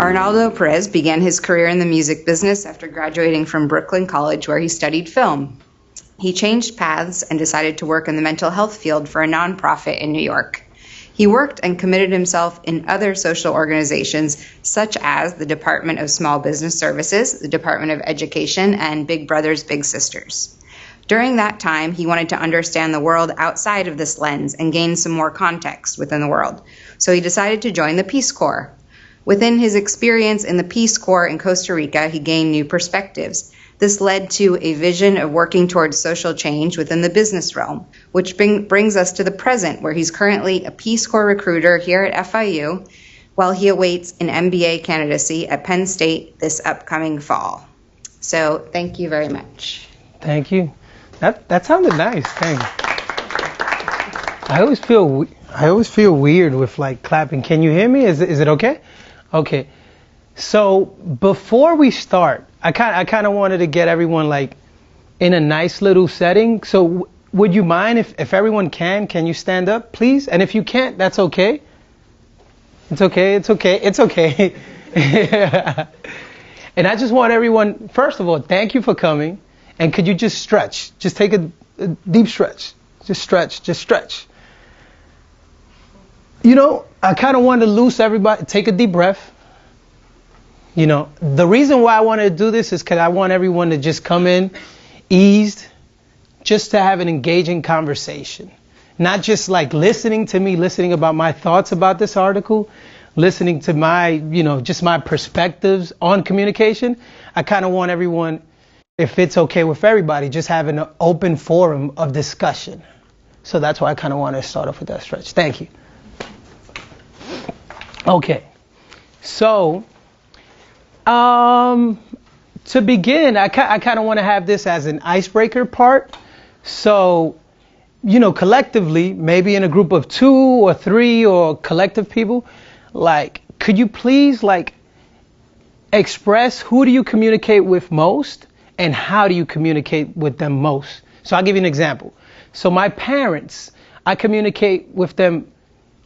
Arnaldo Perez began his career in the music business after graduating from Brooklyn College, where he studied film. He changed paths and decided to work in the mental health field for a nonprofit in New York. He worked and committed himself in other social organizations, such as the Department of Small Business Services, the Department of Education, and Big Brothers Big Sisters. During that time, he wanted to understand the world outside of this lens and gain some more context within the world. So he decided to join the Peace Corps. Within his experience in the Peace Corps in Costa Rica, he gained new perspectives. This led to a vision of working towards social change within the business realm, which brings us to the present, where he's currently a Peace Corps recruiter here at FIU, while he awaits an MBA candidacy at Penn State this upcoming fall. So thank you very much. Thank you. That sounded nice. Thanks. I always feel weird with like clapping. Can you hear me? Is it okay? Okay. So before we start, I kind of wanted to get everyone like in a nice little setting. So would you mind if everyone can you stand up, please? And if you can't, that's okay. It's okay. And I just want everyone, first of all, thank you for coming. And could you just stretch? Just take a deep stretch. Just stretch. You know, I kind of want to loose everybody. Take a deep breath. You know, the reason why I want to do this is because I want everyone to just come in eased, just to have an engaging conversation. Not just like listening to me, listening about my thoughts about this article, listening to my, just my perspectives on communication. I kind of want everyone, if it's okay with everybody, just having an open forum of discussion. So that's why I kind of want to start off with that stretch. Thank you. Okay. So, to begin, I kind of want to have this as an icebreaker part. So, collectively, maybe in a group of 2 or 3 or collective people, like, could you please, like, express who do you communicate with most and how do you communicate with them most? So I'll give you an example. So my parents, I communicate with them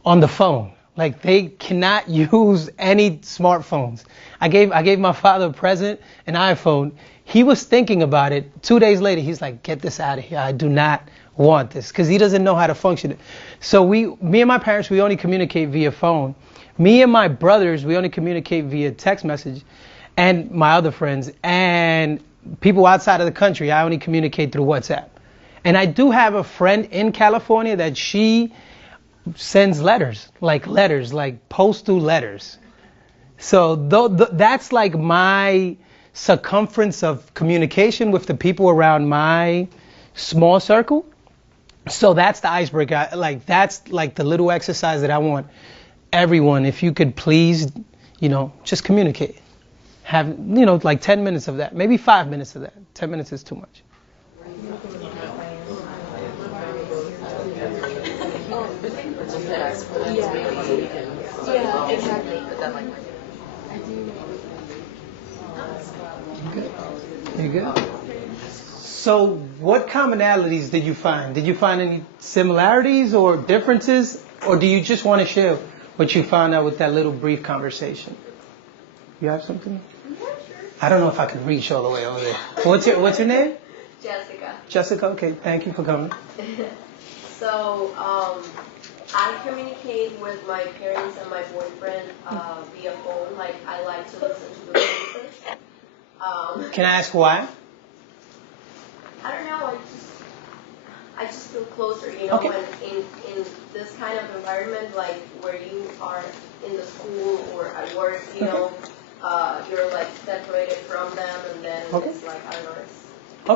on the phone. Like, they cannot use any smartphones. I gave my father a present, an iPhone. He was thinking about it. 2 days later, he's like, get this out of here. I do not want this, because he doesn't know how to function it. So me and my parents, we only communicate via phone. Me and my brothers, we only communicate via text message, and my other friends. And people outside of the country, I only communicate through WhatsApp. And I do have a friend in California that she sends letters, like postal letters. So that's like my circumference of communication with the people around my small circle. So that's the icebreaker. That's like the little exercise that I want everyone, if you could please, just communicate. Have, like 10 minutes of that, maybe 5 minutes of that. 10 minutes is too much. Yeah, exactly. You good? So what commonalities did you find? Did you find any similarities or differences? Or do you just want to share what you found out with that little brief conversation? You have something? Yeah, sure. I don't know if I can reach all the way over there. What's your name? Jessica. Jessica, okay. Thank you for coming. So, I communicate with my parents and my boyfriend via phone. Like, I like to listen to the voices. Can I ask why? I don't know. I just feel closer, Okay. when in this kind of environment, like where you are in the school or at work, you're like separated from them, and then it's like, I don't know,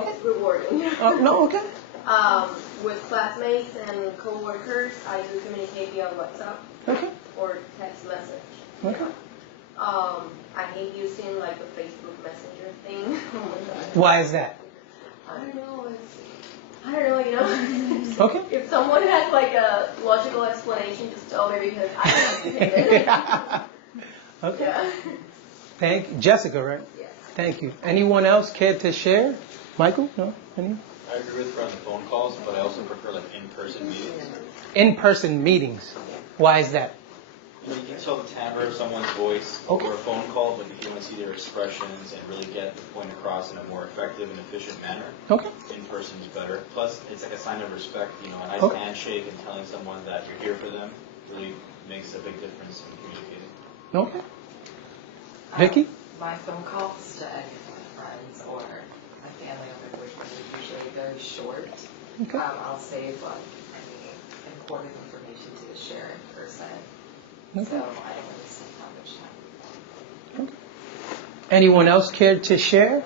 it's rewarding. No, okay. With classmates and co-workers, I do communicate via WhatsApp or text message. Okay. I hate using like the Facebook Messenger thing. Why is that? I don't know. Okay. If someone has like a logical explanation, just tell me, because I don't understand it. Okay. Yeah. Thank you. Jessica, right? Yes. Thank you. Anyone else care to share? Michael? No? Anyone? I agree with her on the phone calls, but I also prefer like in-person meetings. In-person meetings. Why is that? You can tell the timbre of someone's voice over a phone call, but if you want to see their expressions and really get the point across in a more effective and efficient manner, in person is better. Plus, it's like a sign of respect. You know, a nice handshake and telling someone that you're here for them really makes a big difference in communicating. Okay. Vicky? My phone calls to any of my friends or my family member, which are usually very short. Okay. I'll save any important information to share in person. Okay. So I don't really spend that much time. Okay. Anyone else care to share?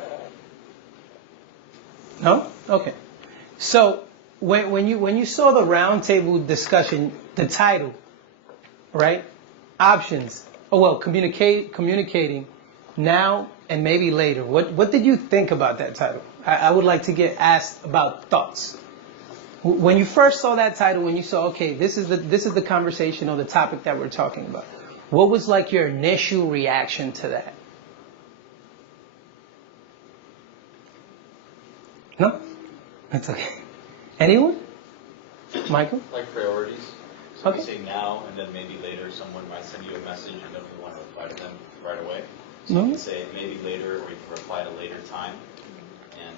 No? Okay. So when you saw the roundtable discussion, the title, right? Options. Oh well, communicating now and maybe later. What did you think about that title? I would like to get asked about thoughts. When you first saw that title, when you saw, okay, this is the conversation or the topic that we're talking about, what was like your initial reaction to that? No? That's okay. Anyone? Michael? Like priorities. So Okay. you say now, and then maybe later someone might send you a message and you don't want to reply to them right away. So you can say maybe later, or you can reply at a later time. And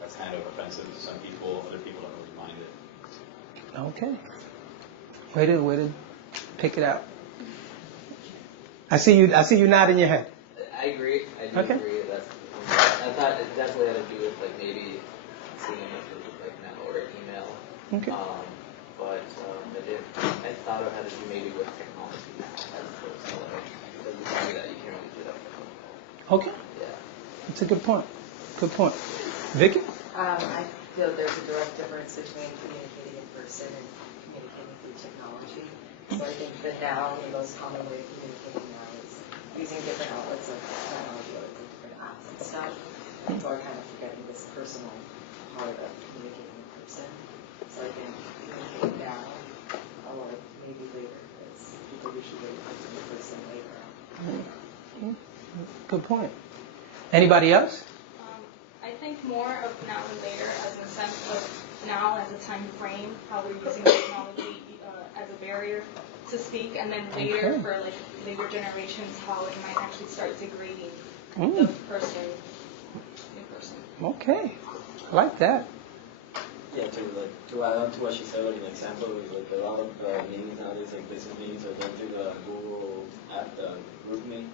that's kind of offensive to some people. Other people don't really mind it. Okay. Way to pick it out. I see you nodding your head. I agree. I do agree. I thought it definitely had to do with like maybe seeing a message like now or email. Okay. But I thought it had to do maybe with technology now as opposed to like because you told me that you can't really do that with a phone call. Okay. Yeah. That's a good point. Good point. Vicky? I feel there's a direct difference between communicating in person and communicating through technology. So I think that now the most common way of communicating now is using different outlets of technology, like different apps and stuff. People are kind of forgetting this personal part of communicating in person. So I think communicating now or maybe later, because people usually wait in person later. Good point. Anybody else? I think more of now and later as in the sense of now as a time frame, how we're using technology as a barrier to speak, and then later for like later generations, how it might actually start degrading the person in person. Okay. I like that. Yeah, to add on to what she said, like an example is like a lot of meetings nowadays, like business meetings, are done through the Google app, the group meet,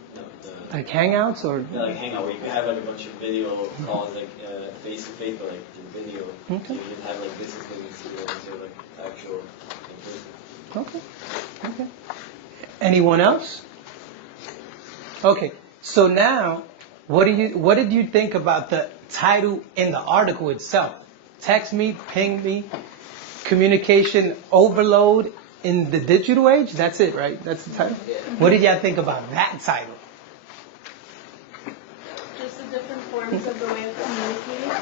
Like Hangouts or? Yeah, like Hangout, where you can have like a bunch of video calls, like face to face, but like through video. Okay. So you can have like business meetings through like actual in person. Okay. Okay. Anyone else? Okay. So now, what did you think about the title in the article itself? Text me, ping me, communication overload in the digital age? That's it, right? That's the title? Yeah. What did y'all think about that title? Just the different forms of the way of communicating.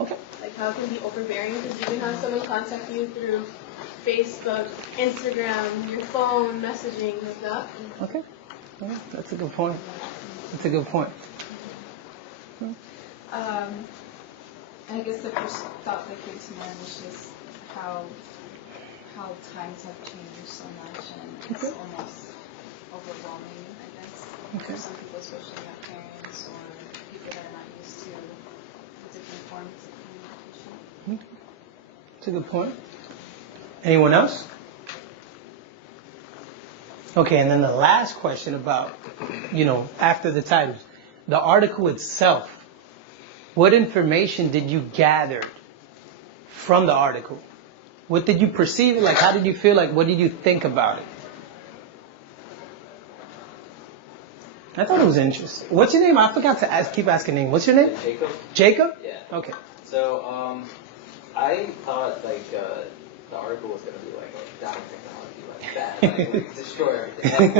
Okay. Like how it can be overbearing because you can have someone contact you through Facebook, Instagram, your phone, messaging, like that. Okay. Okay. That's a good point. That's a good point. I guess the first thought that came to mind was just how times have changed so much, and it's almost overwhelming, I guess, for some people, especially not parents or people that are not used to the different forms of communication. That's a good point. Anyone else? Okay, and then the last question about, after the titles, the article itself. What information did you gather from the article? What did you perceive? Like, how did you feel? Like, what did you think about it? I thought it was interesting. What's your name? I forgot to keep asking name. What's your name? Jacob? Jacob? Yeah. Okay. So, I thought like the article was gonna be like down technology, like bad, like destroy everything.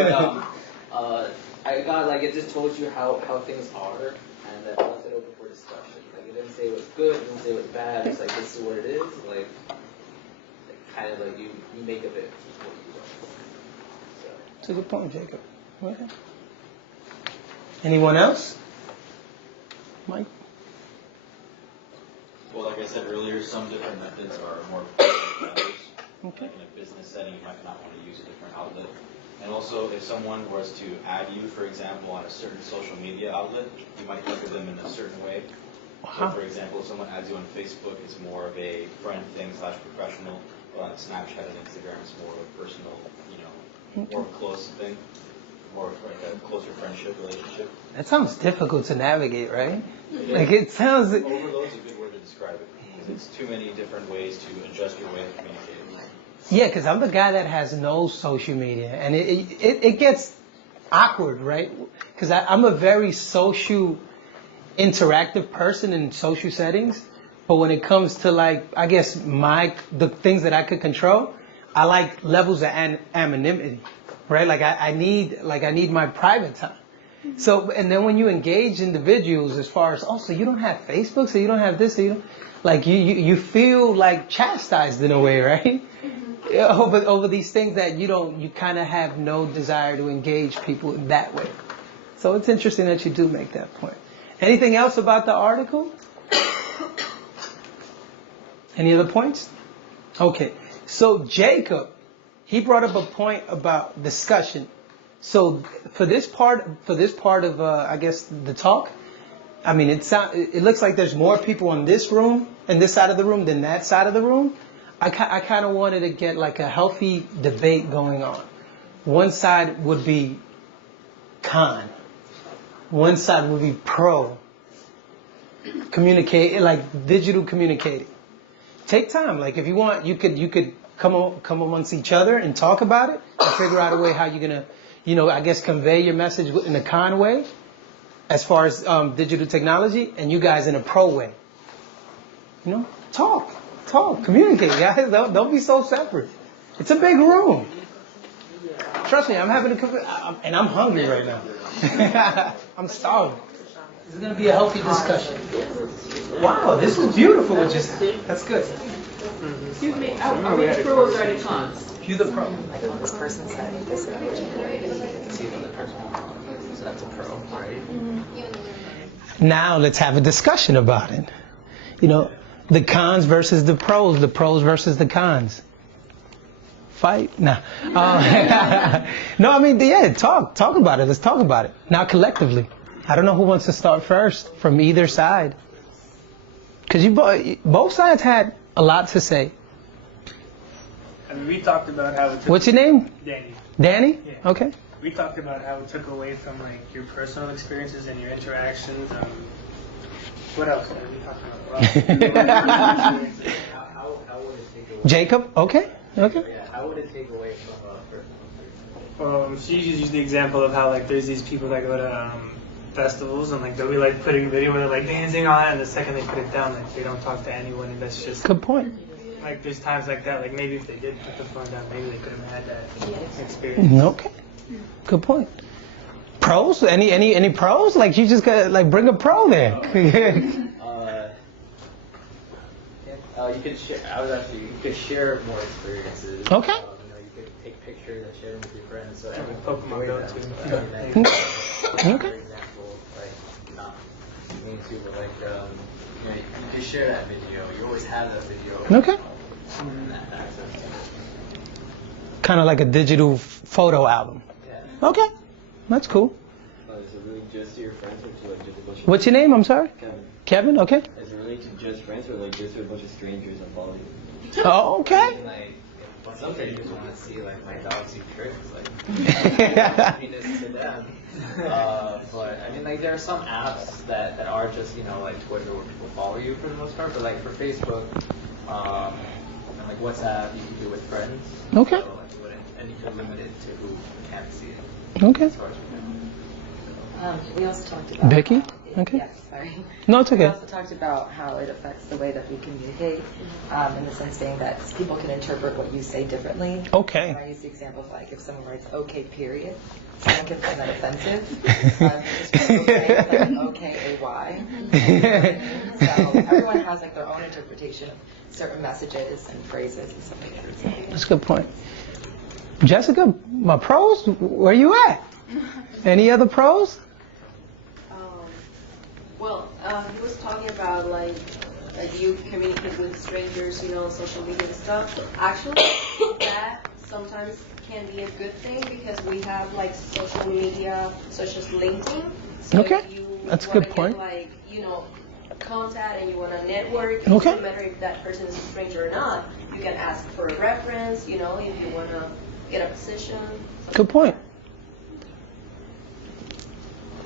But I got like it just told you how things are, and then left it open for discussion. Like it didn't say it was good, it didn't say it was bad. It's like this is what it is. Like kind of like you make of it what you want. So. That's a good point, Jacob. Okay. Anyone else? Mike? Well, like I said earlier, some different methods are more effective than others. Okay. Like in a business setting, you might not want to use a different outlet. And also, if someone was to add you, for example, on a certain social media outlet, you might think of them in a certain way. So, for example, if someone adds you on Facebook, it's more of a friend thing / professional. But on Snapchat and Instagram, it's more of a personal, more close thing, more of like a closer friendship relationship. That sounds difficult to navigate, right? Like it sounds. Overload's a good word to describe it, because it's too many different ways to adjust your way of communicating. Yeah, because I'm the guy that has no social media, and it gets awkward, right? Because I'm a very social, interactive person in social settings, but when it comes to like, I guess the things that I could control, I like levels of anonymity, right? Like I need my private time. So, and then when you engage individuals as far as, so you don't have Facebook, so you don't have this, so you don't, like you feel like chastised in a way, right? Over these things that you kind of have no desire to engage people in that way. So it's interesting that you do make that point. Anything else about the article? Any other points? Okay. So Jacob, he brought up a point about discussion. So for this part of I guess the talk, I mean it looks like there's more people in this room and this side of the room than that side of the room. I kind of wanted to get like a healthy debate going on. One side would be con. One side would be pro. Communicate, like digital communicating. Take time. Like if you want, you could come amongst each other and talk about it and figure out a way how you're gonna, I guess convey your message in a con way, as far as digital technology, and you guys in a pro way. Talk, communicate, guys. Don't be so separate. It's a big room. Trust me, I'm having and I'm hungry right now. I'm starving. This is going to be a healthy discussion. Wow, this is beautiful. That's good. Excuse me, are we pros or any cons? You're the pro. Like when this person said this, see the person. So that's a pro, right? Now let's have a discussion about it. The cons versus the pros versus the cons. Fight? Nah. No, I mean, yeah, talk about it. Let's talk about it. Now collectively. I don't know who wants to start first from either side. Because both sides had a lot to say. I mean, we talked about how it took... What's your name? Danny. Danny? Yeah. Okay. We talked about how it took away from like your personal experiences and your interactions. What else? We talked about How would it take away? Jacob? Okay. Yeah, how would it take away from personal experience? She used the example of how like there's these people that go to festivals and like they'll be like putting a video where they're like dancing on it, and the second they put it down, like they don't talk to anyone, and that's just good point. Like there's times like that, like maybe if they did put the phone down, maybe they could have had that experience. Okay, good point. Pros? Any pros? Like you just got like bring a pro there. You could share. You could share more experiences. Okay. You could take pictures and share them with your friends. So everyone Pokemon Go too. Okay. For example, like not me too, but like you could share that video. You always have that video. Okay. Kind of like a digital photo album. Yeah. Okay, that's cool. Is it really just your friends or to like just a bunch of... What's your name? I'm sorry. Kevin. Okay. Is it really to just friends or like just to a bunch of strangers that follow you? Oh, okay. Like some people want to see like my dogs eat tricks, like happiness to them. But I mean, like there are some apps that are just like Twitter where people follow you for the most part. But like for Facebook, and like WhatsApp, you can do with friends. Okay. So, like, and you can limit it to who can see it. Okay. As far as We also talked about Becky? Okay. Yes, sorry. No, it's okay. We also talked about how it affects the way that we communicate, in the sense being that people can interpret what you say differently. Okay. And I use the example of like if someone writes "okay," period, someone can find that offensive. Okay, "ay." So everyone has like their own interpretation of certain messages and phrases and stuff like that. So. That's a good point. Jessica, my pros, where you at? Any other pros? Well, he was talking about like you communicate with strangers, social media and stuff. Actually, that sometimes can be a good thing because we have like social media such as LinkedIn. So Okay, if you that's a wanna good point. Get, like, you know, contact and you want to network, it Okay. doesn't matter if that person is a stranger or not. You can ask for a reference, you know, if you want to get a position. Good point.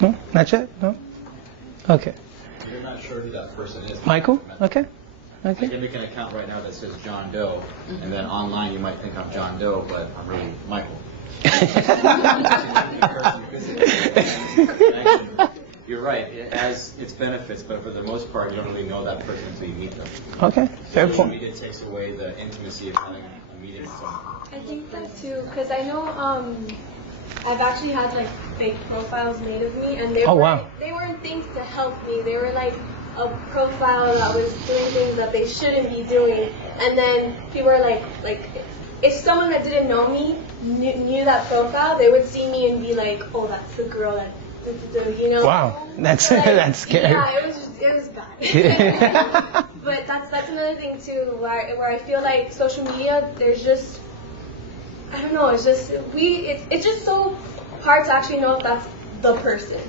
No, not yet. No. Okay. You're not sure who that person is. Michael. Okay. I Okay. can make an account right now that says John Doe, and then online you might think I'm John Doe, but I'm really Michael. You're right. It has its benefits, but for the most part, you don't really know that person until you meet them. Okay. Fair Social point. media takes away the intimacy of having a meeting with someone. I think that too, because I know I've actually had like fake profiles made of me, and they weren't things to help me. They were like a profile that was doing things that they shouldn't be doing, and then people were like if someone that didn't know me knew that profile, they would see me and be like, oh, that's the girl that, you know. Wow, that's like, that's scary. Yeah, it was bad. But that's another thing too, where I feel like social media, there's just, I don't know, it's just so hard to actually know if that's the person.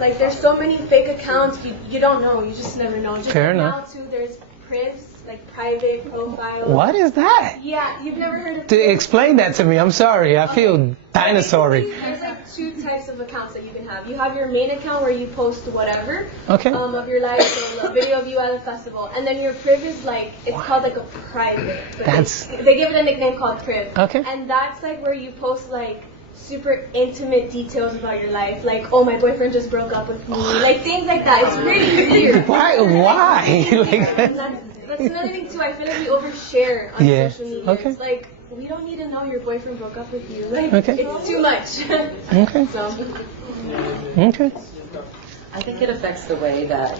Like there's so many fake accounts, you don't know, you just never know. Just Fair like enough. now too, there's Perez, like private profiles. What is that? Yeah, you've never heard of Explain that to me. I'm sorry. I feel dinosaur-y. There's like two types of accounts that you can have. You have your main account where you post whatever of your life, so a video of you at a festival, and then your Priv is like, it's called like a private. But they give it a nickname called Priv. Okay. And that's like where you post like super intimate details about your life, like, oh, my boyfriend just broke up with me, like things like that. It's really weird. Why? Like, that's another thing too. I feel like we overshare on social media. Okay. It's like, we don't need to know your boyfriend broke up with you. Like, Okay. it's too much. Okay. So. Okay. I think it affects the way that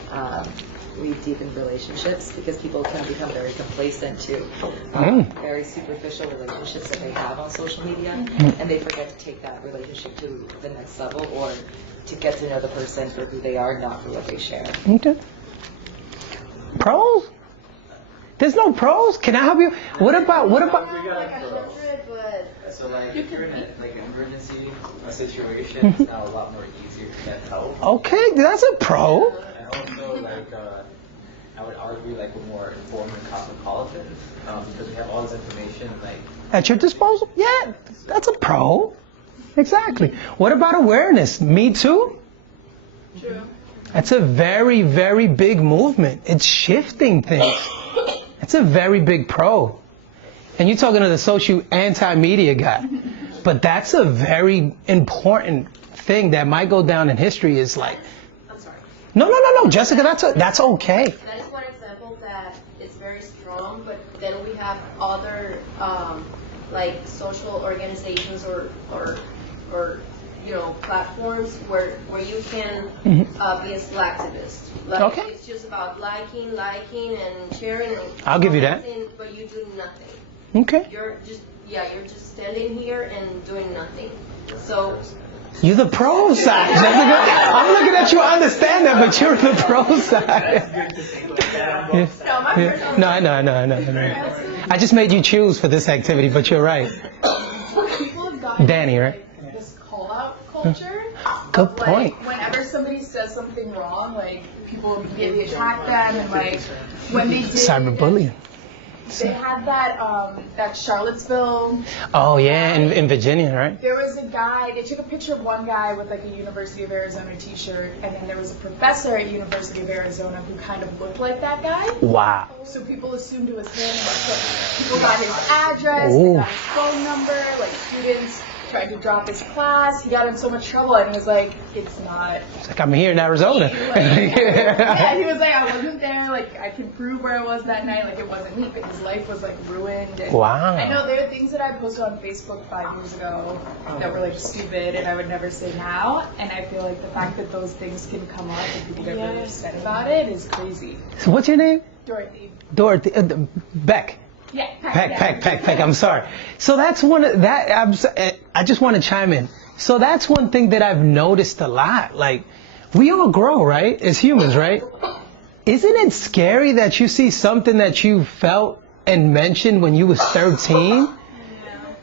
we deepen relationships, because people can become very complacent to very superficial relationships that they have on social media, and they forget to take that relationship to the next level, or to get to know the person for who they are, not for what they share. Okay. Pros? There's no pros. Can I help you? What about? So like if you're in an emergency situation, it's now a lot more easier to get help. Okay, that's a pro. And also like I would argue like we're more informed and cosmopolitan because we have all this information like At your disposal? Yeah, that's a pro. Exactly. What about awareness? Me too? True. That's a very, very big movement. It's shifting things. It's a very big pro. And you're talking to the social anti-media guy. But that's a very important thing that might go down in history is like... I'm sorry. No, Jessica, that's okay. That is one example that is very strong, but then we have other like social organizations or you know, platforms where you can be a slow activist. Like, it's just about liking and sharing. And I'll give you that. But you do nothing. Okay. You're just standing here and doing nothing. So. You're the pro side, Jessica. I'm looking at you, I understand that, but you're the pro side. No. I just made you choose for this activity, but you're right. People have gotten Danny, right? This call-out culture. Good point. Like, whenever somebody says something wrong, like, people immediately attack them, and like, when they did... Cyberbullying. They had that Charlottesville. Oh yeah, in Virginia, right? There was a guy. They took a picture of one guy with like a University of Arizona T-shirt, and then there was a professor at University of Arizona who kind of looked like that guy. Wow. So people assumed it was him. Like, people got his address, they got his phone number. Like students tried to drop his class. He got in so much trouble, and he was like, "It's not." It's like I'm here in Arizona. Yeah, he was like, "I wasn't there. Like I can prove where I was that night. Like it wasn't me." But his life was like ruined. And Wow. I know there are things that I posted on Facebook 5 years ago that were like stupid, and I would never say now. And I feel like the fact that those things can come up and people get really upset about it is crazy. So what's your name? Dorothy. Dorothy. Beck. Yeah. Peck. I'm sorry. So that's one of that. I just want to chime in. So that's one thing that I've noticed a lot. Like, we all grow, right? As humans, right? Isn't it scary that you see something that you felt and mentioned when you was 13?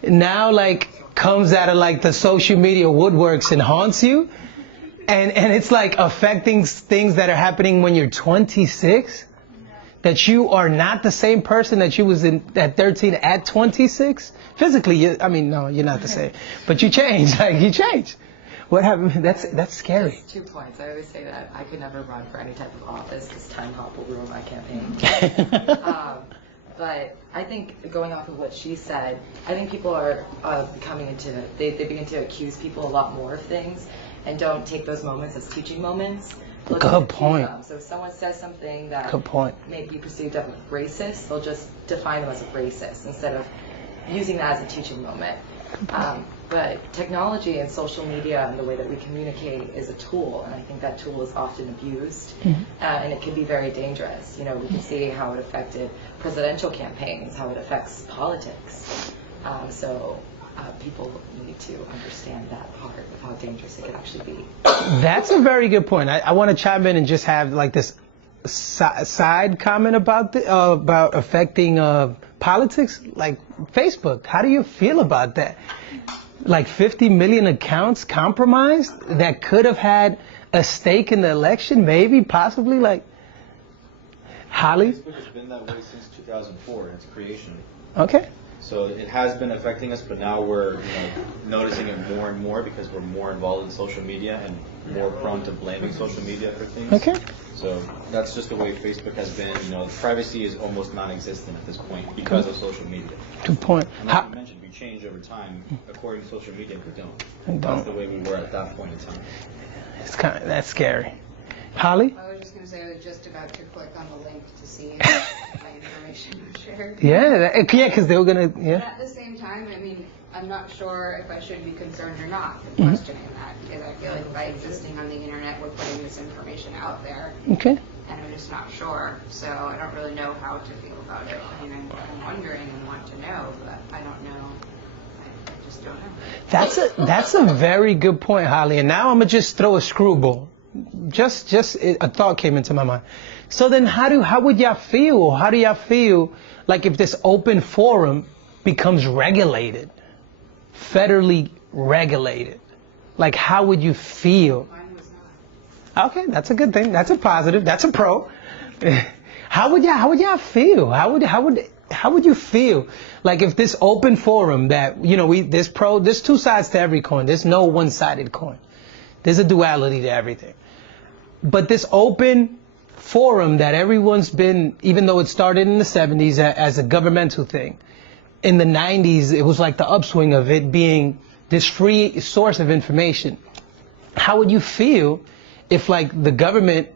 now like comes out of like the social media woodworks and haunts you, and it's like affecting things that are happening when you're 26, that you are not the same person that you was at 13 at 26. Physically, no, you're not the same, but you change. Like you change. What happened? That's scary. Just 2 points. I always say that I could never run for any type of office because time hop will ruin my campaign. But I think going off of what she said, I think people are they begin to accuse people a lot more of things and don't take those moments as teaching moments. Good point. So if someone says something that may be perceived as racist, they'll just define them as a racist instead of using that as a teaching moment. But technology and social media and the way that we communicate is a tool, and I think that tool is often abused, and it can be very dangerous. You know, we can see how it affected presidential campaigns, how it affects politics. So people need to understand that part of how dangerous it can actually be. That's a very good point. I want to chime in and just have like this side comment about about affecting politics, like Facebook. How do you feel about that? Like 50 million accounts compromised that could have had a stake in the election, maybe, possibly, like Holly? Facebook has been that way since 2004 in its creation. Okay. So it has been affecting us, but now we're noticing it more and more because we're more involved in social media and more prone to blaming social media for things. Okay. So that's just the way Facebook has been. Privacy is almost non-existent at this point because of social media. Good point. And like you mentioned, we change over time. According to social media, we don't. That's the way we were at that point in time. That's scary. Holly? I was just going to say I was just about to click on the link to see if my information was shared. Yeah, because they were going to, But at the same time, I'm not sure if I should be concerned or not with questioning that, because I feel like by existing on the internet, we're putting this information out there. Okay. And I'm just not sure, so I don't really know how to feel about it. I'm wondering and want to know, but I don't know. I just don't know. That's a very good point, Holly. And now I'm going to just throw a screwball. Just a thought came into my mind. So then how would y'all feel? How do y'all feel like if this open forum becomes regulated, federally regulated? Like how would you feel? Okay, that's a good thing. That's a positive. That's a pro. How would y'all feel? How would you feel like if this open forum that there's two sides to every coin. There's no one-sided coin. There's a duality to everything. But this open forum that everyone's been, even though it started in the 70s as a governmental thing, in the 90s it was like the upswing of it being this free source of information. How would you feel if like the government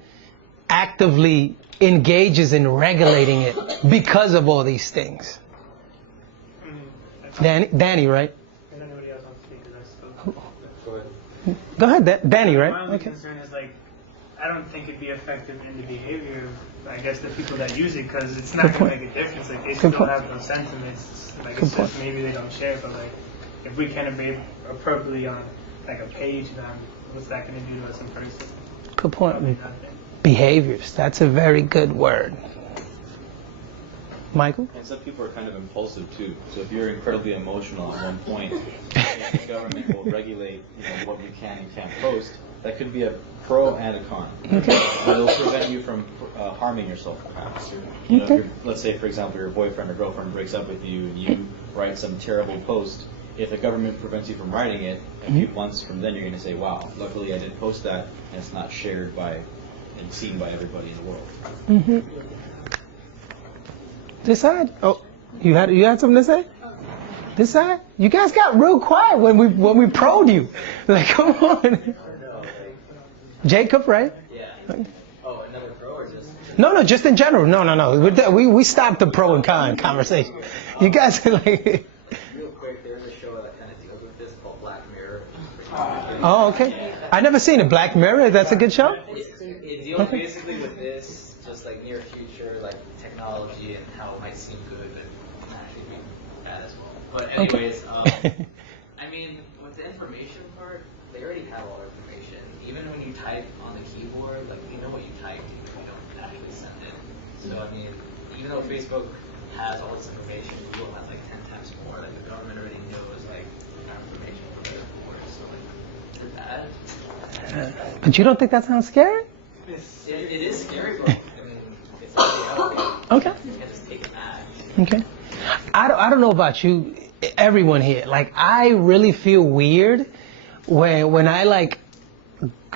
actively engages in regulating it because of all these things? Danny, right? And anybody else on speaker, I suppose. Go ahead, Danny, right? My only concern is I don't think it'd be effective in the behavior of, I guess, the people that use it, because it's not going to make a difference. Like, they still have those sentiments. Like, it's just maybe they don't share, but if we can't behave appropriately on a page, then what's that going to do to us in person? Good point. Behaviors. That's a very good word. Michael? And some people are kind of impulsive too. So if you're incredibly emotional at one point, if the government will regulate what you can and can't post, that could be a pro and a con. Okay. It'll prevent you from harming yourself, perhaps. If let's say, for example, your boyfriend or girlfriend breaks up with you and you write some terrible post. If the government prevents you from writing it, a few months from then you're going to say, wow, luckily I did post that, and it's not shared by and seen by everybody in the world. Mm-hmm. This side? Oh, you had something to say? This side? You guys got real quiet when we probed you. Like, come on. Jacob, right? Yeah. Oh, another pro or just? No, just in general. No. We stopped the pro and con conversation. You guys are like. Real quick, there's a show that kind of deals with this called Black Mirror. Oh, okay. I never seen it. Black Mirror. That's a good show. It deals basically with this, just near future, technology and how it might seem good, but can actually be bad as well. But anyways, with the information part, they already have all our information. Even when you type on the keyboard, you know what you typed, even if you don't actually send it. So even though Facebook has all this information, you will have 10 times or like the government already knows like information from the reports, so like for that. But you don't think that sounds scary? It is scary, but I mean, it's already out there. Okay. You can't just take an ad. Okay. I don't know about you, everyone here. Like, I really feel weird when I like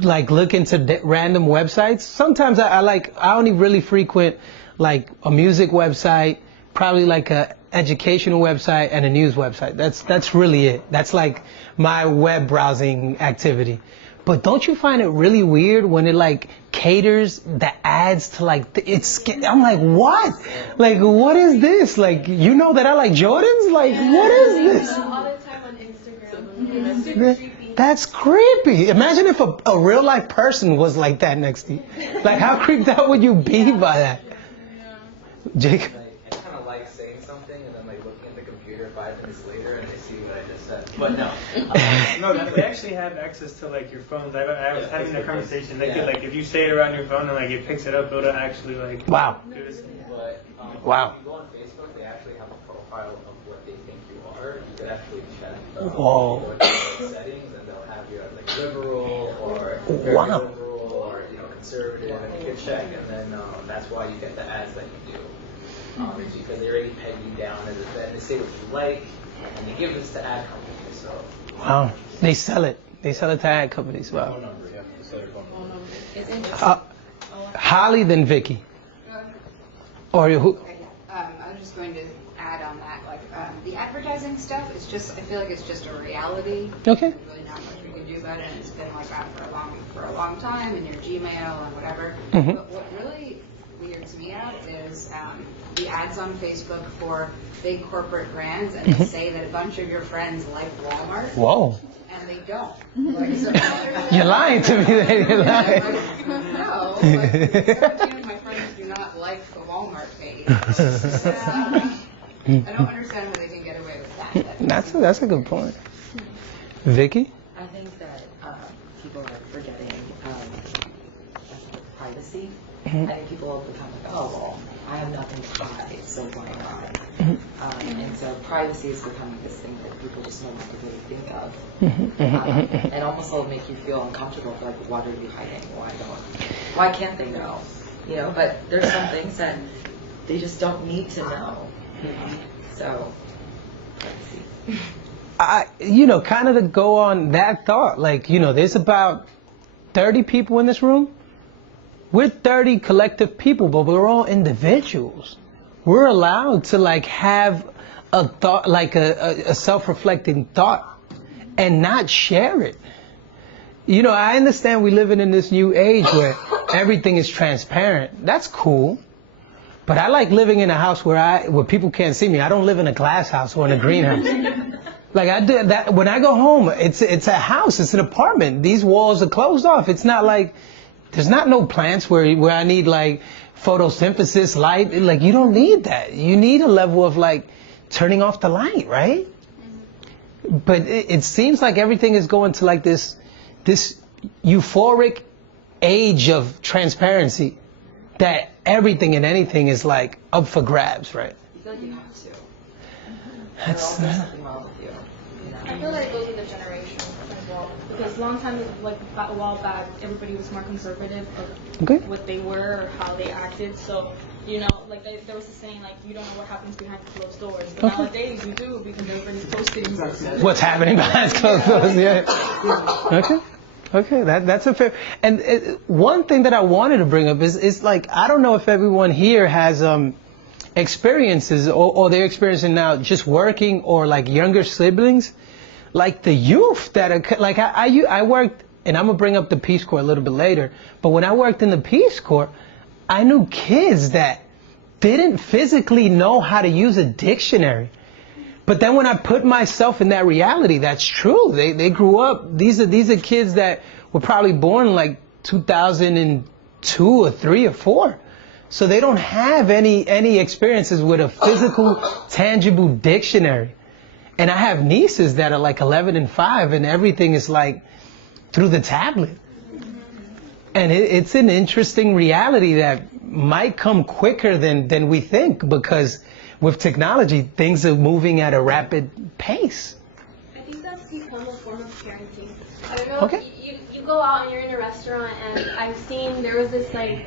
look into random websites. Sometimes I only really frequent like a music website, probably like a educational website and a news website. That's really it. That's like my web browsing activity. But don't you find it really weird when it like caters the ads to like I'm like, what? Like, what is this? Like, you know that I like Jordans? Like, what is this? All the time on Instagram. It's super creepy. That's creepy. Imagine if a real life person was like that next to you. Like, how creeped out would you be by that? Jake? I kind of like saying something and then like looking at the computer 5 minutes later and they see what I just said. But no. No, they actually have access to like your phones. I was having a conversation. They could like if you say it around your phone and like it picks it up, it'll actually like. Wow. Do this. But wow. If you go on Facebook, they actually have a profile of what they think you are. You could actually check Whoa. settings and they'll have you as like liberal or very wow. liberal or conservative, and you can check, and then that's why you get the ads that you do. It's because they already peg you down as a they say what you like, and they give this to ad companies. So. Wow. They sell it. They sell it to ad companies. Wow. Holly, then Vicky. Or who? I was just going to add on that, like the advertising stuff is just, I feel like it's just a reality. Okay. There's really not much we can do about it, and it's been like that for a long time in your Gmail and whatever. Mm-hmm. But what really weirds me out is the ads on Facebook for big corporate brands, and they say that a bunch of your friends like Walmart. Whoa. And they don't. Like, so you're lying to me. You're lying. No, like 17 of my friends do not like the Walmart page. I don't understand how they can get away with that. That's a good point. Vicky? I think that people are forgetting privacy. Mm-hmm. I think people will become like, oh, well, I have nothing to hide, so why not? And so privacy is becoming this thing that people just no longer really think of. And almost will make you feel uncomfortable, like, what are you hiding? Why can't they know? You know, but there's some things that they just don't need to know. So, privacy. Kind of to go on that thought, like, there's about 30 people in this room. We're 30 collective people, but we're all individuals. We're allowed to like have a thought, like a self-reflecting thought, and not share it. I understand we're living in this new age where everything is transparent. That's cool. But I like living in a house where people can't see me. I don't live in a glass house or in a greenhouse. Like I do that when I go home, it's a house, it's an apartment. These walls are closed off. It's not like there's no plants where I need like photosynthesis, light. Like you don't need that. You need a level of like turning off the light, right? Mm-hmm. But it seems like everything is going to like this euphoric age of transparency that everything and anything is like up for grabs, right? You feel like you have to. That's something wrong with you. I feel like those are the generations as well. Because a long time, like a while back, everybody was more conservative of what they were or how they acted. So, like there was a saying, like, you don't know what happens behind closed doors. But nowadays, you do, because everybody's posting what's happening behind closed doors, yeah. Okay, that's a fair. And one thing that I wanted to bring up is like, I don't know if everyone here has experiences or they're experiencing now just working or like younger siblings, like the youth that are like I worked, and I'm gonna bring up the Peace Corps a little bit later. But when I worked in the Peace Corps, I knew kids that didn't physically know how to use a dictionary. But then when I put myself in that reality, that's true. They grew up. These are kids that were probably born in like 2002 or 3 or 4. So they don't have any experiences with a physical, tangible dictionary. And I have nieces that are like 11 and 5, and everything is like through the tablet. And it's an interesting reality that might come quicker than we think, because with technology, things are moving at a rapid pace. I think that's become a form of parenting. I don't know, you go out and you're in a restaurant, and I've seen, there was this like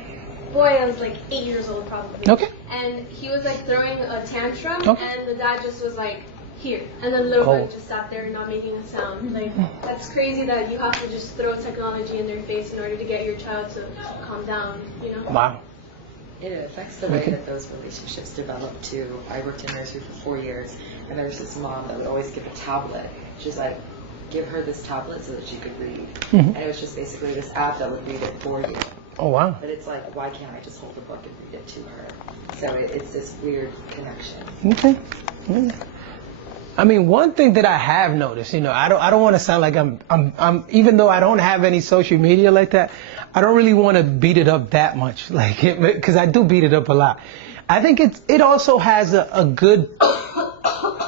boy that was like 8 years old probably. Okay. And he was like throwing a tantrum, and the dad just was like, here. And then the little one just sat there not making a sound. Like, that's crazy that you have to just throw technology in their face in order to get your child to calm down, you know? Wow. It affects the way that those relationships develop too. I worked in nursery for 4 years, and there was this mom that would always give a tablet. She's like, give her this tablet so that she could read. And it was just basically this app that would read it for you. Oh, wow. But it's like, why can't I just hold the book and read it to her? So it's this weird connection. Okay. Yeah. I mean, one thing that I have noticed, you know, I don't want to sound like I'm even though I don't have any social media like that, I don't really want to beat it up that much, like, because I do beat it up a lot. I think it also has a good,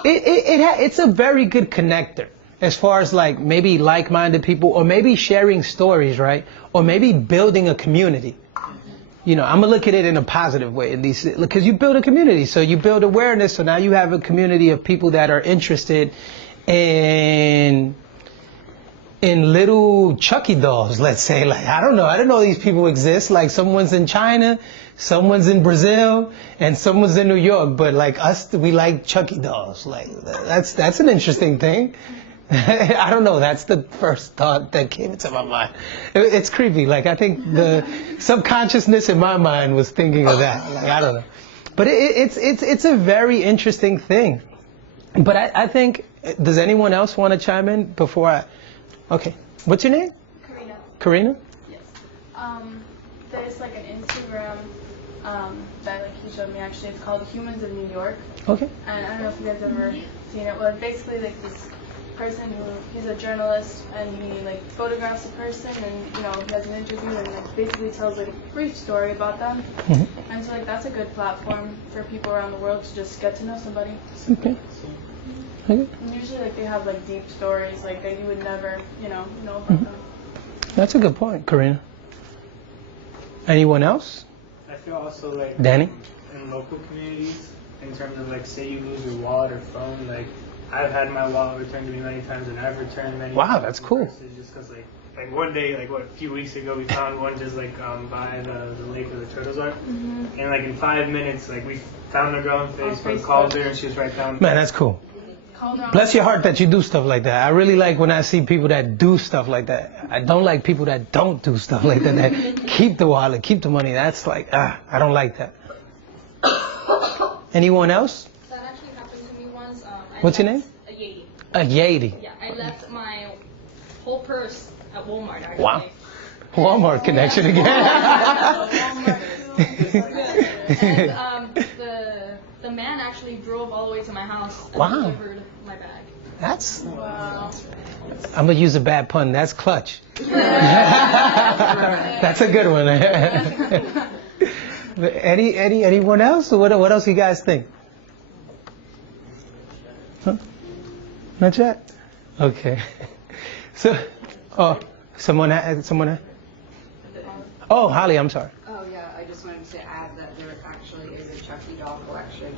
it's a very good connector as far as like maybe like-minded people, or maybe sharing stories, right? Or maybe building a community. You know, I'm gonna look at it in a positive way, at least, because you build a community, so you build awareness. So now you have a community of people that are interested in little Chucky dolls, let's say. Like, I don't know these people exist. Like, someone's in China, someone's in Brazil, and someone's in New York. But like us, we like Chucky dolls. Like, that's an interesting thing. I don't know. That's the first thought that came into my mind. It's creepy. Like, I think the subconsciousness in my mind was thinking of that. Like, I don't know. But it's a very interesting thing. But I think, does anyone else want to chime in before I? Okay. What's your name? Karina. Karina? Yes. There's like an Instagram that like he showed me actually. It's called Humans in New York. Okay. And I don't know if you guys ever seen it. Well, basically like this person he's a journalist, and he like photographs a person, and you know he has an interview and like basically tells like a brief story about them. And so like that's a good platform for people around the world to just get to know somebody. Okay. And usually like they have like deep stories like that you would never know about them. That's a good point, Karina. Anyone else? I feel also like Danny? In local communities, in terms of like, say you lose your wallet or phone, like I've had my wallet returned to me many times, and I've returned many. Wow, that's cool. Just because like one day, like a few weeks ago, we found one just like by the lake where the turtles are, and like in 5 minutes, like we found the girl on Facebook, called her, and she was right down. Man, that's cool. Bless your heart that you do stuff like that. I really like when I see people that do stuff like that. I don't like people that don't do stuff like that, that keep the wallet, keep the money. That's like, I don't like that. Anyone else? That actually happened to me once. What's your name? A Yeti. A Yeti. Yeah, I left my whole purse at Walmart. Actually. Wow. Walmart connection again. And the man actually drove all the way to my house and delivered my bag. That's. Wow. I'm gonna use a bad pun. That's clutch. That's a good one. Anyone else? What else you guys think? Huh? Not yet? Okay. So, someone. Oh, Holly, I'm sorry. Oh yeah, I just wanted to add that there actually is a Chucky doll collection.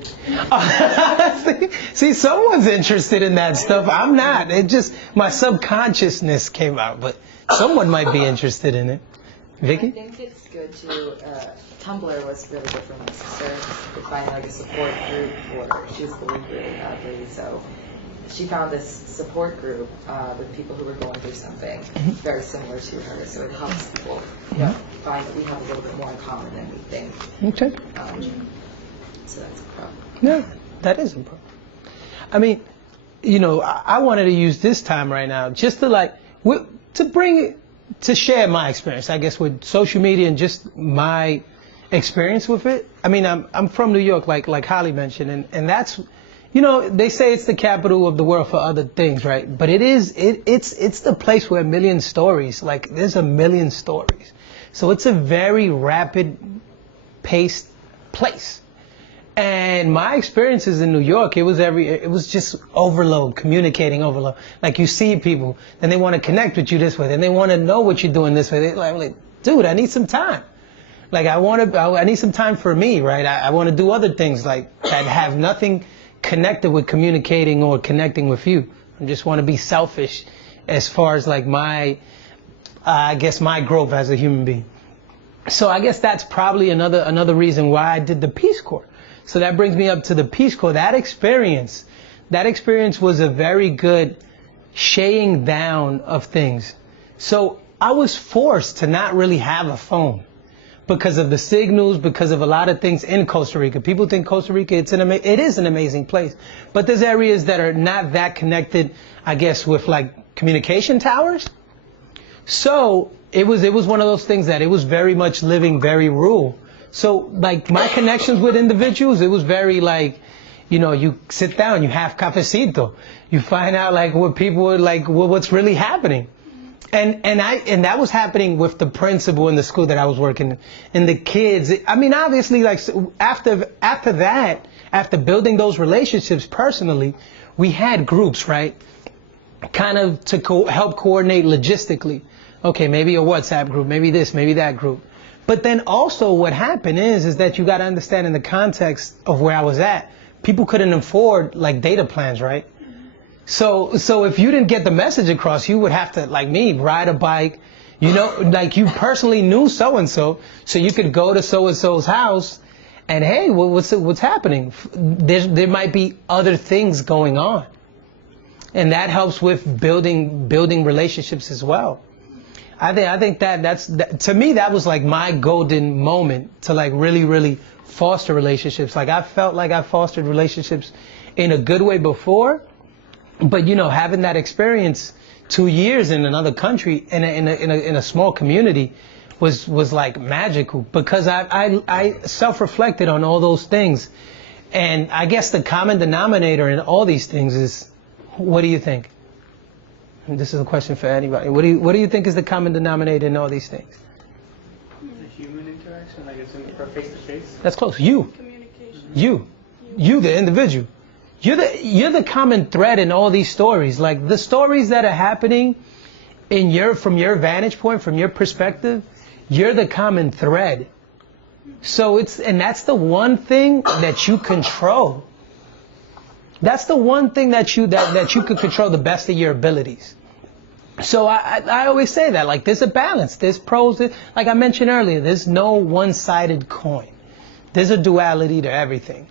See, someone's interested in that stuff. I'm not. It just, my subconsciousness came out, but someone might be interested in it. Vicky? I think it's good to, Tumblr was really good for my sister to find like a support group for her. She was bullied really badly, so she found this support group with people who were going through something very similar to her. So it helps people find that we have a little bit more in common than we think. Okay. So that's a problem. Yeah, that is a problem. I mean, you know, I wanted to use this time right now just to to share my experience, I guess, with social media and just my experience with it. I mean, I'm from New York, like Holly mentioned, and that's, you know, they say it's the capital of the world for other things, right? But it's the place where a million stories, like there's a million stories. So it's a very rapid paced place. And my experiences in New York, it was just overload, communicating overload. Like you see people, then they want to connect with you this way, then they want to know what you're doing this way. I'm like, dude, I need some time. Like I need some time for me, right? I want to do other things like that have nothing connected with communicating or connecting with you. I just want to be selfish as far as like my growth as a human being. So I guess that's probably another reason why I did the Peace Corps. So that brings me up to the Peace Corps. That experience was a very good shaying down of things. So I was forced to not really have a phone because of the signals, because of a lot of things in Costa Rica. People think Costa Rica, it is an amazing place. But there's areas that are not that connected, I guess, with like communication towers. So it was one of those things that it was very much living very rural. So like my connections with individuals, it was very like, you know, you sit down, you have cafecito, you find out like what people are like, what's really happening. And that was happening with the principal in the school that I was working in, and the kids. I mean, obviously, like after that, after building those relationships personally, we had groups, right? Kind of to help coordinate logistically. Okay, maybe a WhatsApp group, maybe this, maybe that group. But then also what happened is that you got to understand in the context of where I was at, people couldn't afford like data plans, right? So if you didn't get the message across, you would have to, like me, ride a bike, you know, like you personally knew so-and-so, so you could go to so-and-so's house and, hey, what's happening? There might be other things going on. And that helps with building relationships as well. I think that's to me, that was like my golden moment to like really, really foster relationships. Like I felt like I fostered relationships in a good way before. But, you know, having that experience 2 years in another country in a small community was like magical, because I self-reflected on all those things. And I guess the common denominator in all these things is, what do you think? And this is a question for anybody. What do you think is the common denominator in all these things? The human interaction, like it's for face-to-face. That's close. Communication. You, the individual. You're the common thread in all these stories. Like the stories that are happening from your vantage point, from your perspective, you're the common thread. So that's the one thing that you control. That's the one thing that you could control the best of your abilities. So I always say that, like, there's a balance. There's pros. Like I mentioned earlier, there's no one-sided coin. There's a duality to everything.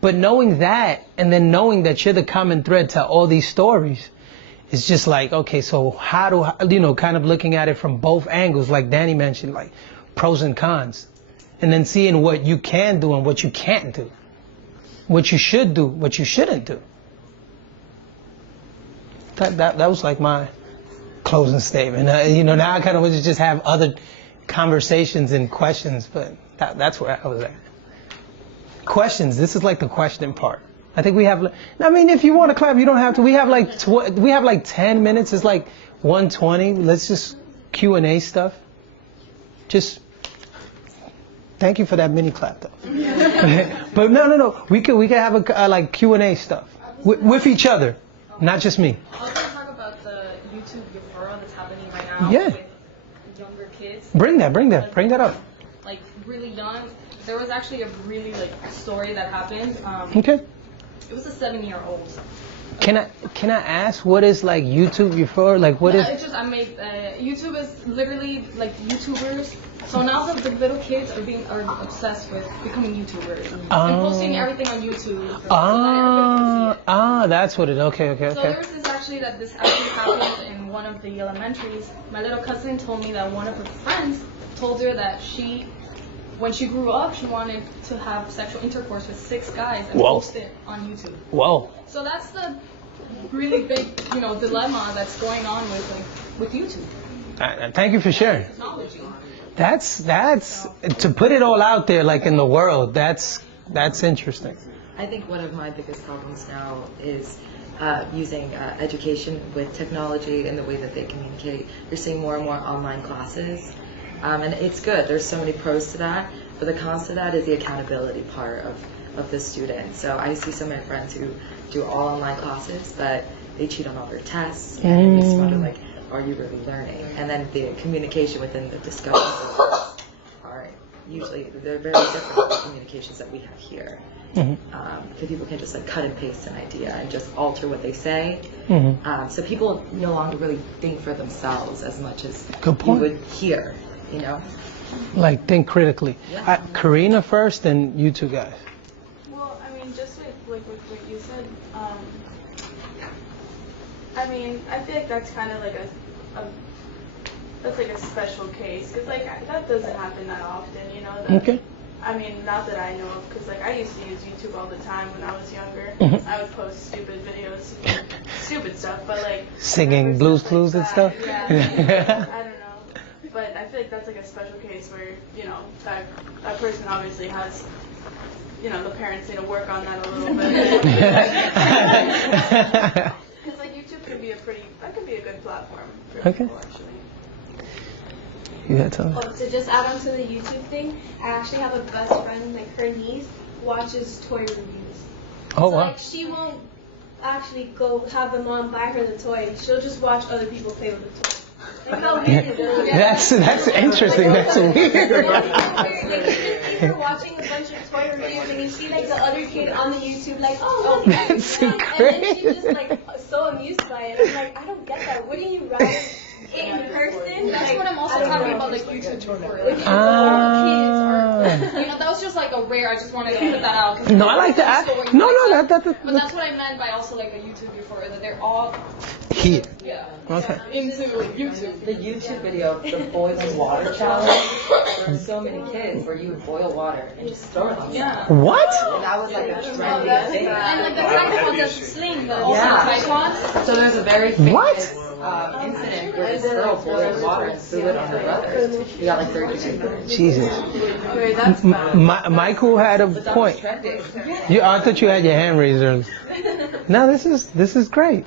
But knowing that, and then knowing that you're the common thread to all these stories, it's just like, okay, so how do, kind of looking at it from both angles, like Danny mentioned, like pros and cons. And then seeing what you can do and what you can't do. What you should do, what you shouldn't do. That was like my closing statement. Now I kind of want to just have other conversations and questions, but that's where I was at. Questions. This is like the question part. I think we have. I mean, if you want to clap, you don't have to. We have like 10 minutes. It's like 1:20. Let's just Q&A stuff. Just thank you for that mini clap, though. But no. We could have a like Q&A stuff with each other, not just me. I was going to talk about the YouTube referral that's happening right now with younger kids. Bring that up. Like really young. There was actually a really story that happened. Okay. It was a 7-year-old. Can I ask what is like YouTube referral? Like what is? It's just YouTube is literally like YouTubers. So now the little kids are obsessed with becoming YouTubers and posting everything on YouTube. So that everybody can see it. That's what it. Okay. So there was this actually happened in one of the elementaries. My little cousin told me that one of her friends told her that when she grew up, she wanted to have sexual intercourse with 6 guys and post it on YouTube. Whoa. So that's the really big, dilemma that's going on with YouTube. Thank you for sharing. Technology. That's to put it all out there, like in the world. That's interesting. I think one of my biggest problems now is using education with technology and the way that they communicate. You're seeing more and more online classes. And it's good. There's so many pros to that. But the cons to that is the accountability part of the student. So I see some of my friends who do all online classes, but they cheat on all their tests. And you just wonder, are you really learning? And then the communication within the discussion. All right. usually they're very different from the communications that we have here. Because people can just like cut and paste an idea and just alter what they say. So people no longer really think for themselves as much as you would hear, you know? Like think critically. Yeah. Karina first, then you two guys. Well, I mean, just with what you said, I mean, I feel like that's kind of like that's like a special case, because like that doesn't happen that often, you know? That, I mean, not that I know of, because like I used to use YouTube all the time when I was younger. I would post stupid videos, stupid stuff, but like singing Blues Clues and stuff. Yeah, I don't know, but I feel like that's like a special case where, you know, that person obviously has, you know, the parents need to work on that a little bit. Because like YouTube can be that could be a good platform for people actually. Yeah, tell me. So just add on to the YouTube thing, I actually have a best friend, like her niece watches toy reviews. Oh, so wow. like she won't actually go have the mom buy her the toy. She'll just watch other people play with the toy. Like how weird is that? That's interesting. That's weird. Like you're watching a bunch of toy reviews and you see like the other kid on the YouTube like, oh look, That's and then she's just like so amused by it. I'm like, I don't get that. Wouldn't you rather in person? That's like, what I'm also talking about, like YouTube before. Like, kids are, you know, that was just like a rare. I just wanted to put that out. No, I like that. No, but that's what I meant by also like a YouTube before, that they're all here. Yeah. Okay. Into YouTube. The YouTube video, the boiling water challenge, there were so many kids where you would boil water and just throw it on someone. What? And that was like a trendy thing. And like the tripod, the sling, the tripod. So there's a very famous incident where this girl boiled water and threw it on her brother. He got like 32. Jesus. Michael had a point. I thought you had your hand raised earlier. No, this is great.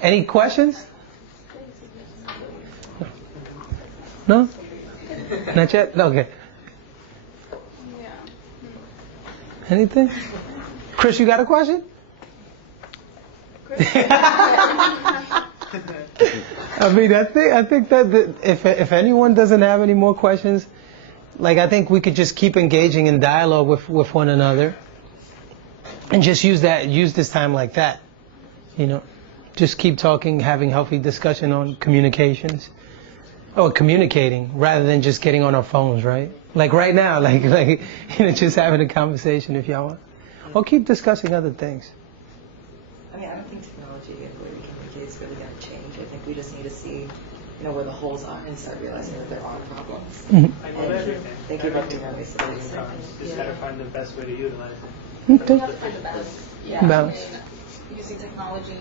Any questions? No? Not yet? Okay. Anything? Chris, you got a question? I mean, I think that if anyone doesn't have any more questions, like I think we could just keep engaging in dialogue with one another, and just use this time like that, you know, just keep talking, having healthy discussion on communications, or communicating rather than just getting on our phones, right? Like right now, like you know, just having a conversation if y'all want, or keep discussing other things. I mean, I don't think technology and the way we communicate is really going to change. I think we just need to see, you know, where the holes are and start realizing that there are problems. Like with everything. They give up different ways to Just gotta find the best way to utilize it. We have to find the balance. Yeah. Balance. Using technology,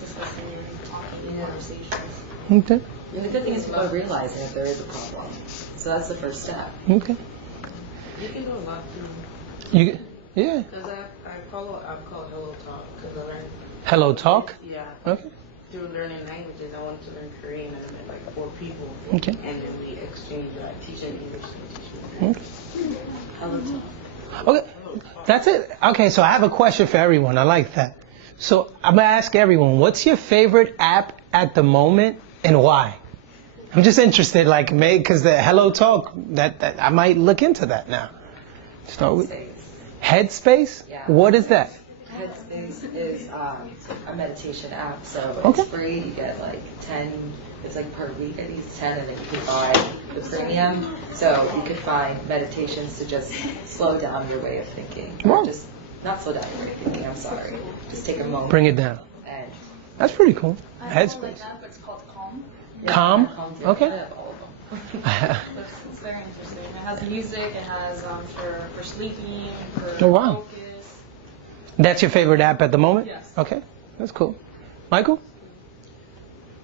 discussing, talking, conversations. Okay. And the good thing is people are realizing that there is a problem. So that's the first step. Okay. You can go a lot through. Yeah. Because I've called Hello Talk because I learned. Hello Talk? Yeah. Okay. Through learning languages, I wanted to learn Korean, and I met like 4 people. Okay. And then we exchanged, teaching English and teaching. Hello Talk. Okay. That's it. Okay, so I have a question for everyone. I like that. So I'm going to ask everyone, what's your favorite app at the moment and why? I'm just interested, like, because the Hello Talk, that I might look into that now. Start with Headspace? Yeah. What is that? Headspace is a meditation app, so it's free. You get like 10, it's like per week, I think it's 10, and then you can buy the premium. So you could find meditations to just slow down your way of thinking. Or just not slow down your way of thinking, I'm sorry. Just take a moment. Bring it down. And that's pretty cool. I have Headspace. one like that, but it's called Calm. Calm? Okay. It's very interesting. It has music, it has for sleeping, for Oh, wow. focus. That's your favorite app at the moment? Yes. Okay, that's cool. Michael?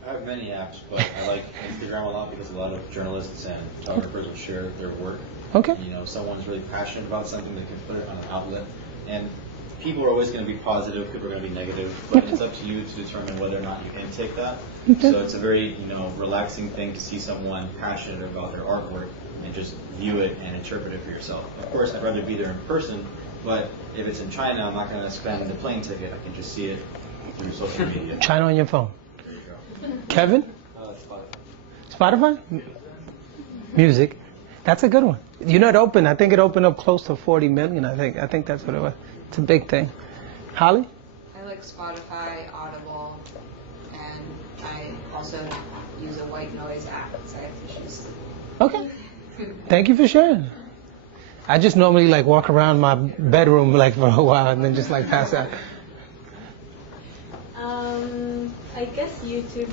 I have many apps, but I like Instagram a lot because a lot of journalists and photographers will share their work. Okay. You know, someone's really passionate about something, they can put it on an outlet. And people are always going to be positive, people are going to be negative, but it's up to you to determine whether or not you can take that. Okay. So it's a very, you know, relaxing thing to see someone passionate about their artwork and just view it and interpret it for yourself. Of course, I'd rather be there in person, but if it's in China, I'm not going to spend the plane ticket. I can just see it through social media. China on your phone. There you go. Kevin? Spotify. Spotify? Music. That's a good one. You know, I think it opened up close to 40 million. I think that's what it was. It's a big thing. Holly? I like Spotify, Audible, and I also use a white noise app, so I have issues. Okay. Thank you for sharing. I just normally like walk around my bedroom like for a while and then just like pass out. I guess YouTube.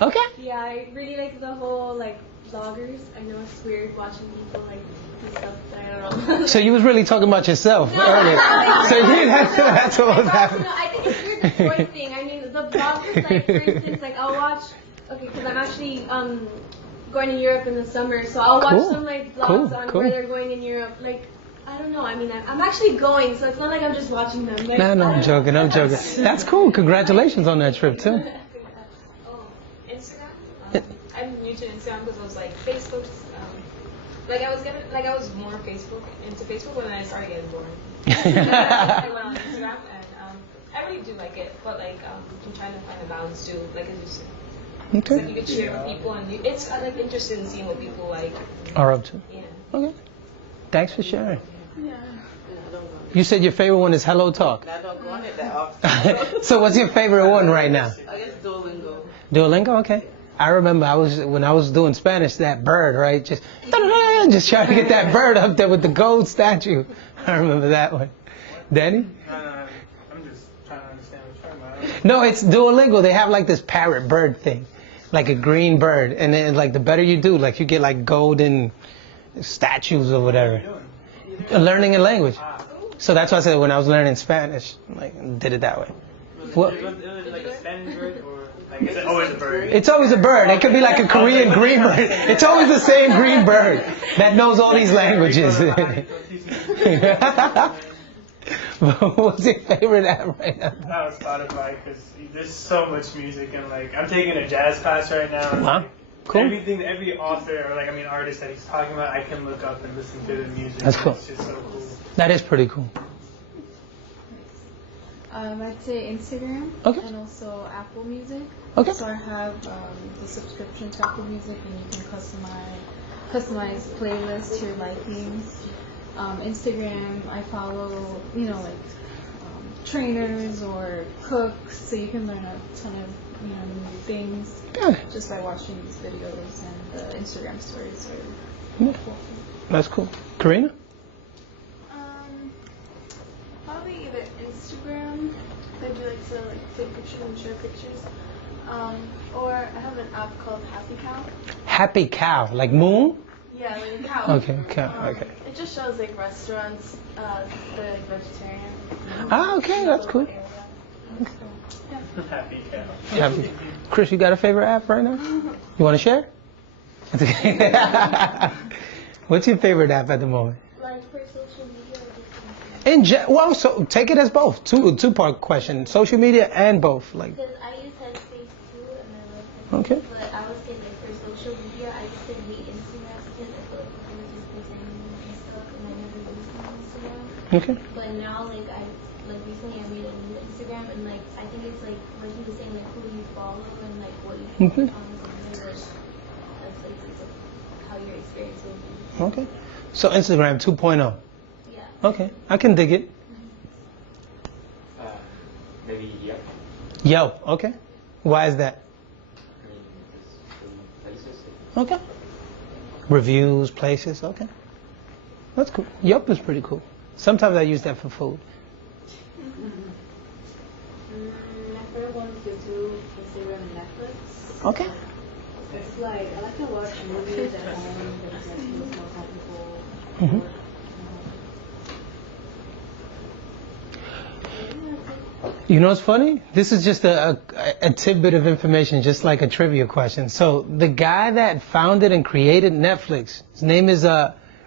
Okay. Yeah, I really like the whole like vloggers. I know it's weird watching people like do stuff that I don't know. So you was really talking about yourself earlier. So that's what was happening. No, I think it's weird the boy thing. I mean, the vloggers, like for instance, like I'll watch. Okay, because I'm actually going to Europe in the summer, so I'll watch some like vlogs on where they're going in Europe. Like, I don't know. I mean, I'm actually going, so it's not like I'm just watching them. Like, No, I'm joking. That's cool. Congratulations on that trip too. Instagram. I'm new to Instagram because I was like Facebook. I was more into Facebook when I started getting bored. I went on Instagram and I really do like it, but like I'm trying to find a balance too. Like as you said. Okay. So you could share with people, and it's like interested in seeing what people like are up to. Yeah. Okay. Thanks for sharing. Yeah. You said your favorite one is Hello Talk. I don't go on it that often. So what's your favorite one right now? I guess Duolingo. Duolingo, okay. I remember when I was doing Spanish, that bird, right? Just trying to get that bird up there with the gold statue. I remember that one. Danny? I'm just trying to understand what you're talking about. No, it's Duolingo. They have like this parrot bird thing, like a green bird, and then like the better you do, like you get like golden statues or whatever. Learning a language. So that's why I said when I was learning Spanish, like did it that way. What? It was like a Spanish bird, or like is it always a bird? It's always a bird. It could be like a Korean green bird. It's always the same green bird that knows all these languages. What's your favorite app right now? That was Spotify because there's so much music and like I'm taking a jazz class right now. Wow. Like, Cool. Every author or artist that he's talking about, I can look up and listen to the music. That's cool. It's just so cool. That is pretty cool. I'd say Instagram and also Apple Music. Okay. So I have the subscription to Apple Music, and you can customize playlists to your liking. Instagram, I follow trainers or cooks, so you can learn a ton of new things just by watching these videos, and the Instagram stories are cool. That's cool. Karina? Probably either Instagram. I do like to take pictures and share pictures. Or I have an app called Happy Cow. Happy Cow, like moon? Yeah, like a cow. Okay, cow. Okay. It just shows restaurants that are vegetarian. Ah, okay, that's cool. Happy Cow. Happy. Chris, you got a favorite app right now? You want to share? What's your favorite app at the moment? Like for social media. Well, so take it as both. Two-part question. Social media and both. Like. Because I use Headspace too, and I love Headspace. Okay. But I was saying for social media, I used to hate Instagram because I felt like it was just presenting and stuff, and I never used Instagram. Okay. But now, recently I made a new Instagram, and I think it's what he was saying, who you follow and what you put on that's how your experience will be. Okay. So Instagram 2.0. Yeah. Okay, I can dig it. Maybe Yelp. Yelp. Okay. Why is that? Places. Okay. Reviews, places. Okay. That's cool. Yelp is pretty cool. Sometimes I use that for food. My favorite one is YouTube, Instagram, and Netflix. Okay. It's I like to watch movies at home because it's more comfortable. Mm-hmm. You know what's funny? This is just a tidbit of information, just like a trivia question. So the guy that founded and created Netflix, his name is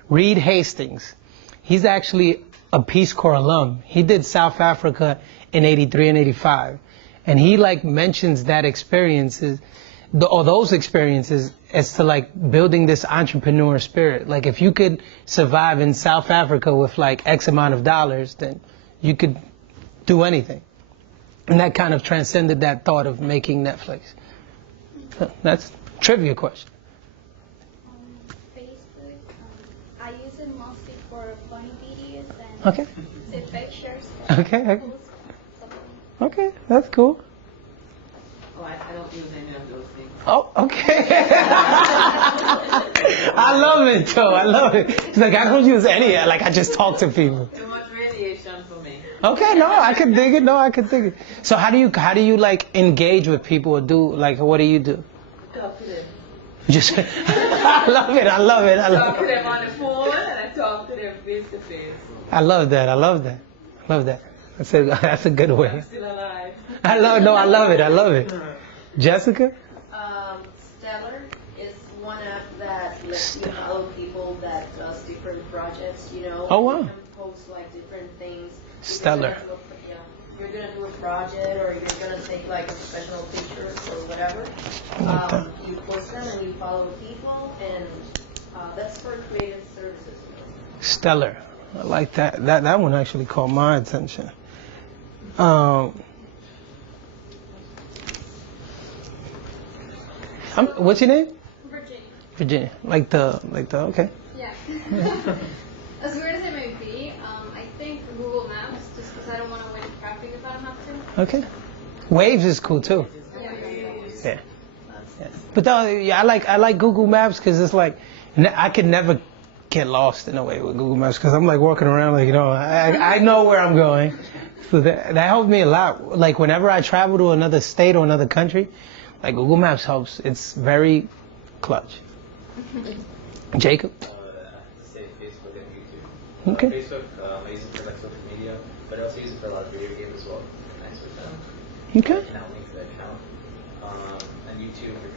Reed Hastings. He's actually a Peace Corps alum. He did South Africa in 83 and 85. And he mentions that experiences, those experiences as to building this entrepreneur spirit. Like if you could survive in South Africa with X amount of dollars, then you could do anything. And that kind of transcended that thought of making Netflix. So that's a trivia question. Facebook, emojis and Okay. sit pictures. Okay. Okay, that's cool. Oh, I don't use any of those things. Oh, okay. I love it, though. I love it. It's like, I don't use any, like, I just talk to people. Too much radiation for me. Okay, no, I can dig it. No, I can dig it. So how do you like engage with people or do, like, what do you do? Talk to them. Just, I love it. Talk to them on the phone and I talk to them face to face. I love that. That's a good way. I'm still alive. I love it. Jessica? Stellar is one app that lets you follow people that does different projects, you know. Oh, wow. You can post like different things. Stellar. You're going to do a project or you're going to take like a professional picture or whatever. You post them and you follow people, and that's for creative services. Stellar. I like that. That one actually caught my attention. What's your name? Virginia. Like the okay. Yeah. As weird as it may be, I think Google Maps, just because I don't want to wait in traffic if I don't have to. Okay. Waves is cool too. Yeah. But I like Google Maps because it's like I could never get lost in a way with Google Maps because I'm like walking around like, you know, I know where I'm going. So that helped me a lot. Like whenever I travel to another state or another country, like Google Maps helps. It's very clutch. Jacob? I say Facebook and YouTube. Okay. Facebook, I use it for like social media, but I also use it for a lot of video games as well. Thanks for that. Okay. I can now link to that account. And YouTube for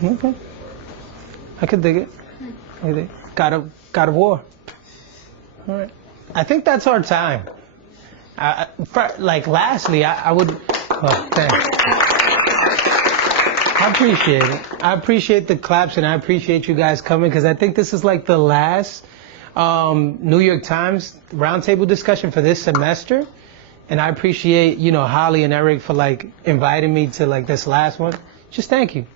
music. Okay. I could dig it. God of War. All right. I think that's our time. Lastly, I would. Oh, thanks. I appreciate it. I appreciate the claps and I appreciate you guys coming because I think this is like the last New York Times roundtable discussion for this semester. And I appreciate, Holly and Eric for like inviting me to like this last one. Just thank you.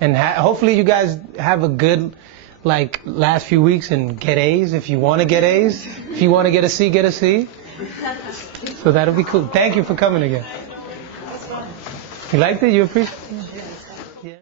And hopefully you guys have a good like last few weeks and get A's if you want to get A's. If you want to get a C, get a C. So that'll be cool. Thank you for coming again. You liked it? You appreciate it?